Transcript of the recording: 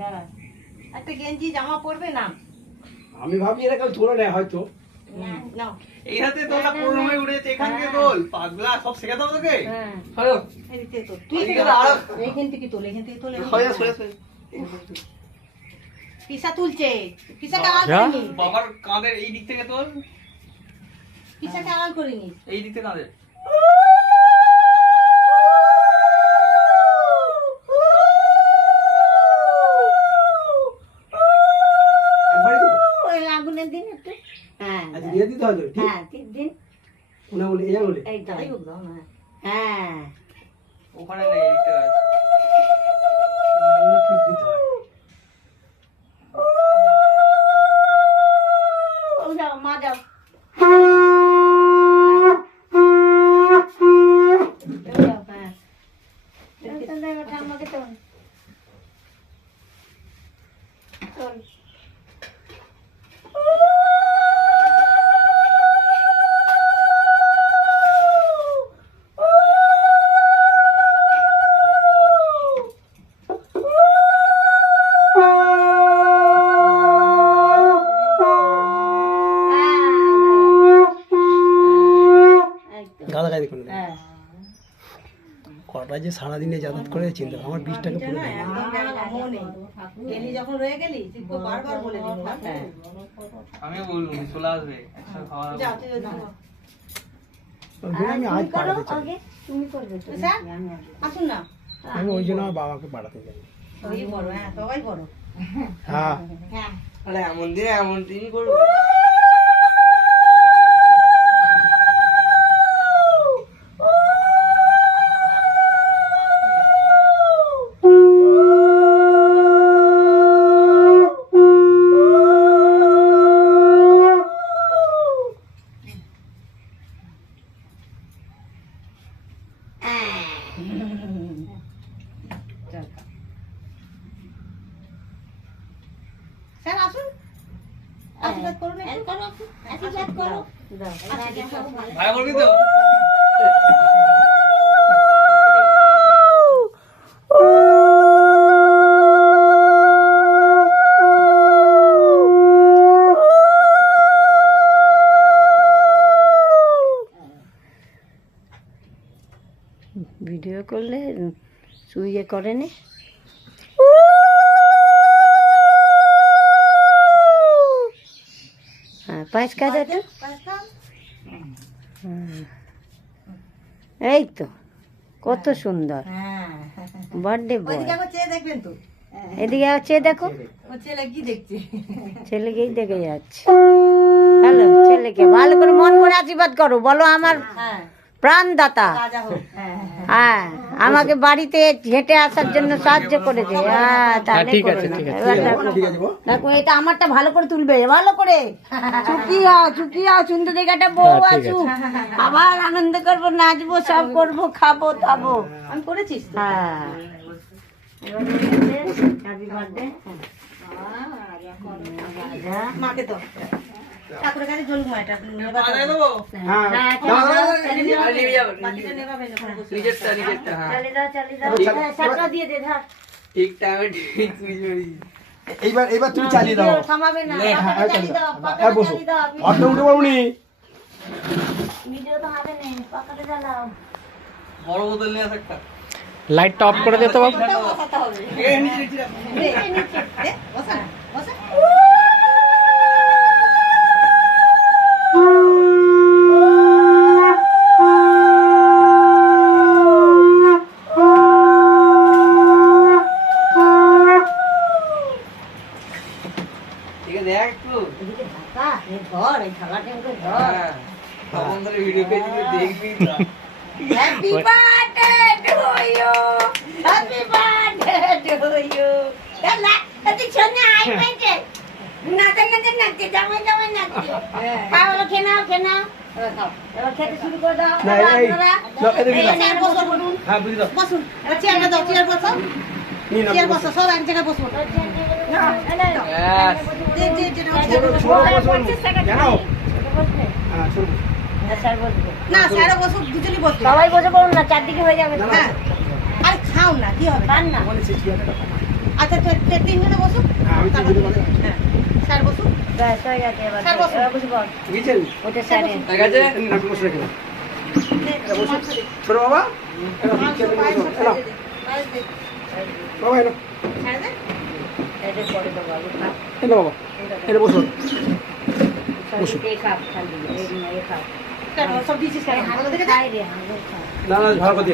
দাঁড়া, একটা গেঞ্জি জামা পরবে না? আমি ভাবি এরা কাল তোলা নেয় হয়তো। নাও। এই হাতে তোলা পুরনো হয়ে উঠেছে, এখান থেকে তোল। পাগলা, সব শেখাতে হবে তোকে? হ্যাঁ, হ্যালো। এদিকে তোল। তুই এদিকে দাঁড়া। এইখান থেকে তোল, এইখান থেকে তোল। সোজা, সোজা, সোজা। পিসা তুলছে, পিসাকে আড়াল করিনি, বাবার কাঁধের এই দিক থেকে তোল। পিসাকে আড়াল করিনি। এই দিক থেকে কাঁধের। একবারই তো? ওই আগুনের দিন একটু। হ্যাঁ, আচ্ছা, দিয়ে দিতে হবে তো, ঠিক? হ্যাঁ, ঠিক দিন। উনা বলে, এ বলে। এই তো, হ্যাঁ। ওখানে নেই, এই দিকটা আছে। উনা বলে ঠিক দিতে হয়। ও যাও, মা যাও। যাও, হ্যাঁ। আমাকে তোল। তোল। গালাগালি করে দেয়। হ্যাঁ। কটা যে সারাদিনে যাতায়াত করে চিন্তা, আমার 20 টাকা পুরো দেয়। গেলি যখন রয়ে গেলি, তুই তো বারবার বলে দিবি। হ্যাঁ। আমিও বলবো, চলে আসবে। একসাথে খাওয়া দাওয়া যাও, করবো। তুই যাও। ওই জন্য আমি আজ পাঠাতে চাই। স্যার, আসুন না। আমি ওই জন্য আমার বাবাকে পাঠাতে চাই। সবই বড়, হ্যাঁ, সবাই বড়। হ্যাঁ, হ্যাঁ। আরে এমন দিনে এমন দিন করবো। স্যার, আসুন। আশীর্বাদ করুন একটু। আশীর্বাদ করো। দাও। ভাই বলবি তো? ভিডিও করলে শুয়ে করে নে। হ্যাঁ, পায়েস কাজ আছে। এই তো, কত সুন্দর বার্থডে বয়। এদিকে চেয়ে দেখো, ছেলেকেই দেখে যাচ্ছে। হ্যালো, ছেলেকে ভালো করে মন করে আশীর্বাদ করো, বলো আমার প্রাণদাতা। হ্যাঁ, আমাকে বাড়িতে হেঁটে আসার জন্য সাহায্য করেছে। হ্যাঁ, তাহলে ঠিক করে আছে, নাও। ঠিক আছে। এবার ঠিক দেখো, আছে, ঠিক আছে, গো। দেখো, এটা আমারটা ভালো করে তুলবে, ভালো করে। চুকিয়াও সুন্দর দেখে একটা বউ ঠিক আছে। আসুক, আবার আনন্দ করবো, নাচবো, সব করবো, খাবো দাবো। আমি করেছিস? হ্যাঁ। Happy birthday. মাকে তো ঠাকুরের কাছে জল ঘুমাইটা বানাই দেবো? হ্যাঁ, হ্যাঁ, দাও, দাও, দাও, আর নিবি যাবে, নিজেরটা, নিজেরটা, হ্যাঁ। শাকটা দিয়ে দে, ধর। ঠিক টাইমে ঠিক সুইচ মেরে দিয়েছি। এইবার তুমি চালিয়ে দাও। থামাবে না, হ্যাঁ, পাখাটা হ্যাঁ, চালিয়ে দাও, হ্যাঁ, পাখাটা বসো। চালিয়ে দাও। অর্ধ উঠে পারবো নি। ভিডিও তো হবে না, পাখাটা চালাও। বড় বোতল নিয়ে আস একটা। লাইটটা অফ করে দে তো বাবু। ওটাও বসাতে হবে। এই নিচে নিচে রাখ। এই নিচে, দে, বসা, বসা। ঠিক আছে, দেখ একটু। এদিকে ঢাকা, এই ধর, এই থালাটা একটু ধর। হ্যাঁ, তখন তাহলে ভিডিও পেজে দেখবি না। Happy birthday to you. Happy birthday to you. Dala, ati chona ai pente. নাচে নাচে নাচে জামাই জামাই নাচে। খাও, খেয়ে নাও, খেয়ে নাও। এবার খেতে শুরু করে দাও। না, এই, এই চেয়ার বসো, বলুন। হ্যাঁ, বুঝি দাও। বসুন। এবার চেয়ারটা দাও, চেয়ার বসো। নিন, আপনি চেয়ার বসুন। বসো, সব এক জায়গায় বসবো। ব্যাস। যে যে যে ছোট বসুন। জানো? হ্যাঁ, ছোট বসুন। না, স্যারও বসুক, দুজনই বসবে। সবাই বসে পড়ুন না, চারদিকে হয়ে যাবে। না, না। হ্যাঁ। আর খাও না, কি হবে? খান না। বলেছি, চেয়ারটা কমা। আচ্ছা তিনজনে বসুন আমি তিনজনে বসে আছি। হ্যাঁ স্যার বসুন ব্যাস হয়ে গেছে এবার স্যার বসুন। এবার বসে বল বুঝছেন? ওটা স্যারের ঠিক আছে আপনি বসে রেখে দাও। নে, মাংস দে। ছোট বাবা এনো, মাংস চেয়ারে পায়েস বসো। এনো, দে, পায়েস দে। বাবা এনো, ছেড়ে দে। এটা পরে দেবো আগে খাপ এনো বাবা, এনো বসো। সবই খাপ খালি এই খাপ কেন, সব দিয়েছিস কেন? ভালো দেখে দে। খাই রে হাঙ্গর খাপ না না ভালো করে দিন।